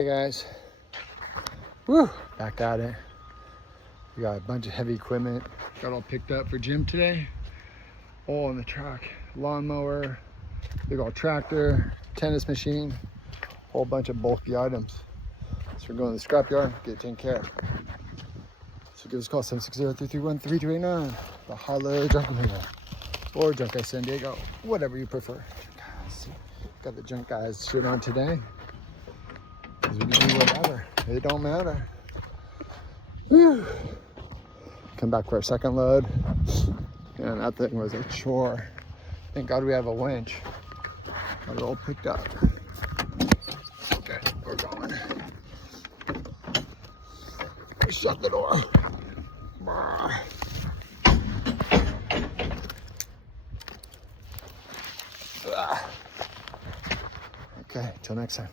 Hey guys, woo, back at it. We got a bunch of heavy equipment. Got all picked up for gym today. All on the truck. Lawnmower, big old tractor, tennis machine, whole bunch of bulky items. So we're going to the scrapyard, get it taken care of. So give us a call, 760-331-3289. The Holla Junk Arena. Or Junk Guy San Diego, whatever you prefer. Got the Junk Guys shirt on today. We can do whatever. It don't matter. Whew. Come back for our second load. And that thing was a chore. Thank God we have a winch. Got it all picked up. Okay, we're going. Shut the door. Okay, till next time.